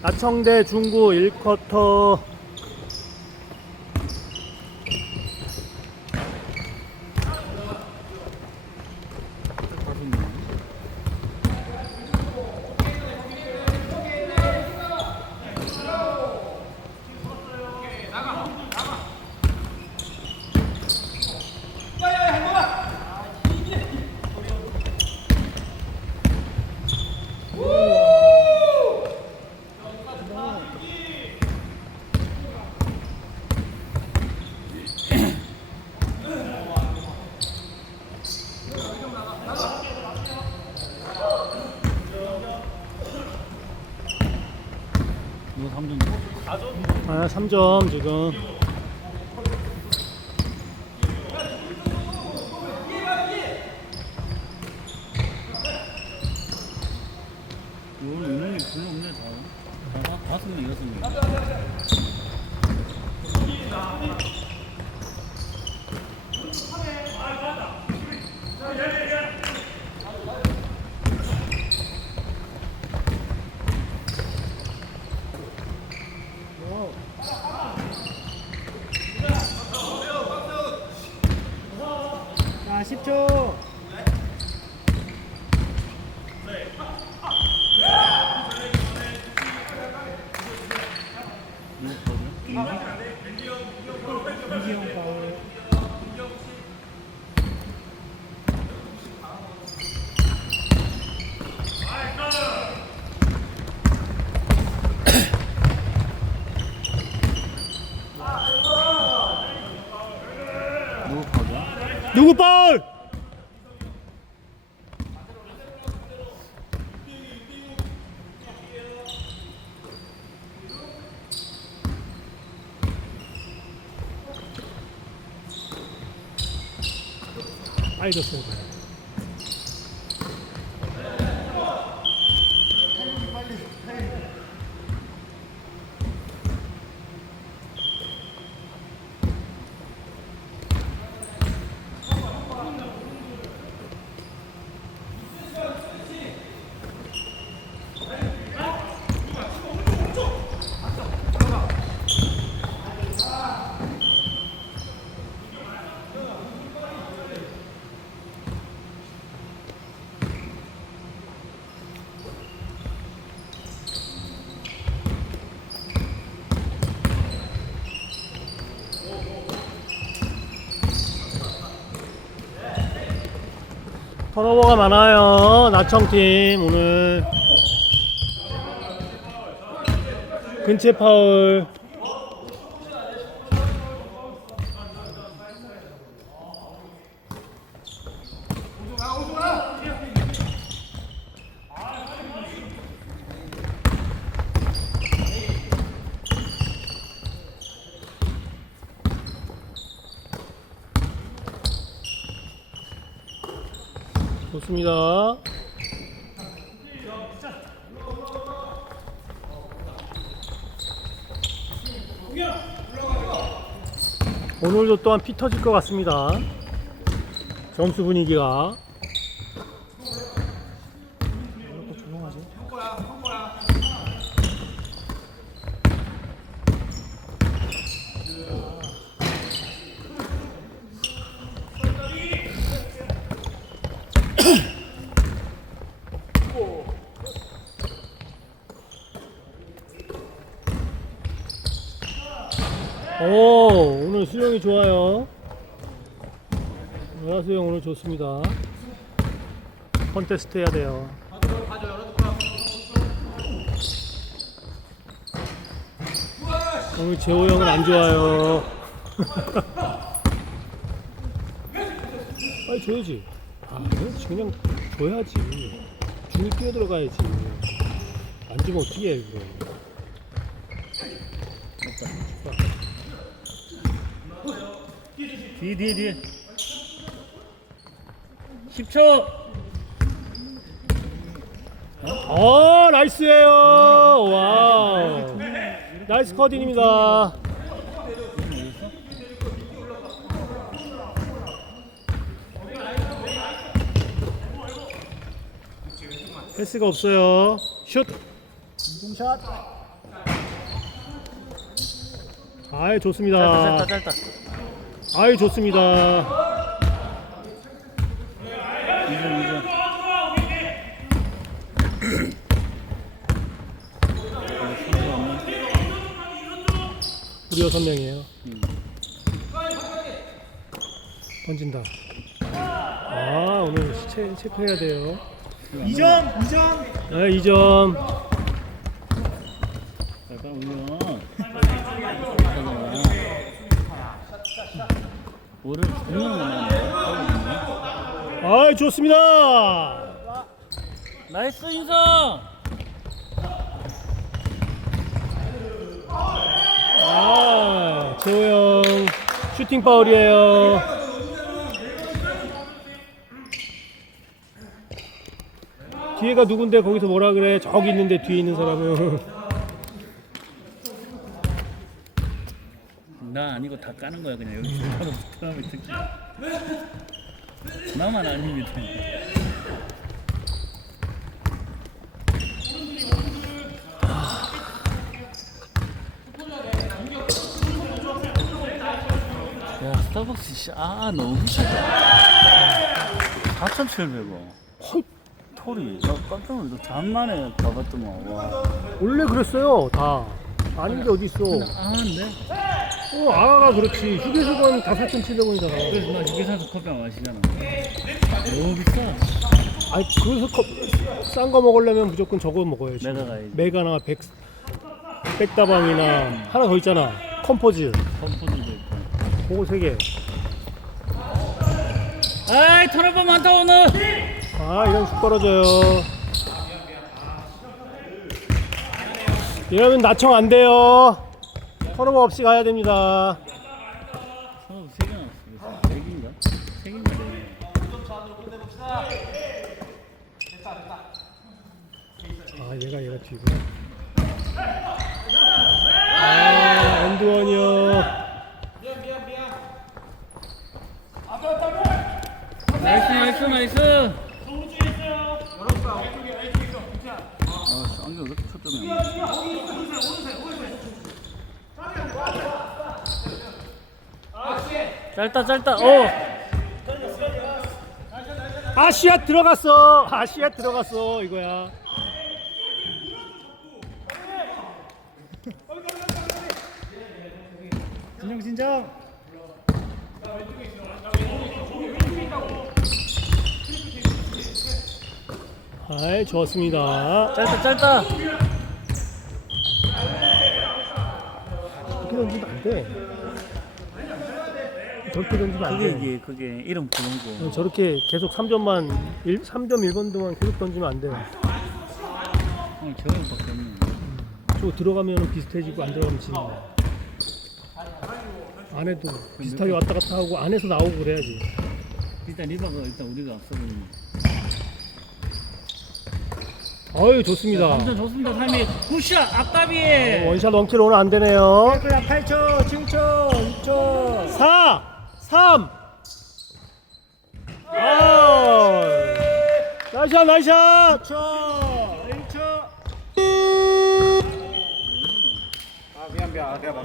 나청대 중구 1쿼터. 이거 아, 3점 지금 인원이 별로 없네, 다. 자 10초 이거 거든? 이기용 파울 누구 파울이야? 누구 파울? 빨리 줬어야 턴오버가 많아요. 나청팀 오늘 근체 파울. 좋습니다. 오늘도 또한 피 터질 것 같습니다. 점수 분위기가. 조용하지? 오, 오늘 수영이 좋아요. 연하 수영 오늘 좋습니다. 컨테스트 해야 돼요. 오늘 재호 형은 안 좋아요. 빨리 줘야지. 아. 그냥 줘야지. 중이 뛰어 들어가야지. 안 주면 어떻게 해, 이거. 뒤에, 뒤에, 뒤에. 10초! 어, 나이스예요. 와우. 나이스 커딩입니다. 패스가 없어요. 슛. 공샷 아이 좋습니다. 짧다 짧다 짧다. 아이 좋습니다. 2점 2점. 우리 여섯 명이에요. 음. 던진다. 아 오늘 체, 체크해야 돼요. 2점 2점 네, 2점. 약간 울려. 분명 넣었는데. 아이 좋습니다. 나이스 인성. 아 재호 형 슈팅 파울이에요. 뒤에가 누군데 거기서 뭐라 그래? 저기 있는데 뒤에 있는 사람은 나 아니고 다 까는 거야 그냥. 여기 바로 다음에 특히. 나만 아니면 돼. 야 스타벅스 씨, 아 너무 비싸다. 4,700원. 헐, 털이. 나 깜짝 놀랐어. 잠만에 가봤더만. 와. 원래 그랬어요 다. 아닌 게 어디 있어? 아는데 어 아가 그렇지 휴게소가 다 4,700원이잖아. 그래서 나 사서 커피 안 마시잖아 너무 비싸 아니 그래서 싼거 먹으려면 무조건 저거 먹어야지. 메가 가야지. 메가나 백 백다방이나 하나 더 있잖아. 컴포즈. 펌프도 있고 그거 세 개. 아이 턴오버 많다 오늘 아 이런 쑥 떨어져요. 이러면 나청 안 돼요. 턴오버 없이 가야 됩니다. 턴오버 세개 나왔어 네 개인가? 세 개인가 네아 얘가 얘가 뒤구나. 아 엔드원이요. 나이스 나이스 나이스 아 쌍기 어떻게 초점이 안 맞지? 짧다 짧다 어 아시아 들어갔어. 아시아 들어갔어 이거야. 진정 진정 아이 좋았습니다. 짧다 짧다 저렇게 던지면 안 돼. 저렇게 던지면 안 그게 돼. 이게 그게 이름 부른 거 어, 저렇게 계속 3점만 1, 3점 1번 동안 계속 던지면 안 돼. 어, 저형밖에 없네 저거 들어가면 비슷해지고 안 들어가면 지는 거야. 안에도 비슷하게 왔다 갔다 하고 안에서 나오고 그래야지. 일단 리바가 일단 우리가 앞서는 어유 좋습니다. 3점 좋습니다 3위 굿샷 앞가비 어, 원샷 원킬 오늘 안 되네요. 그냥 8초 7초 6초 4, 3. 아, 나이샷, 나이샷. 2초 1초 아 미안 미안 아, 내가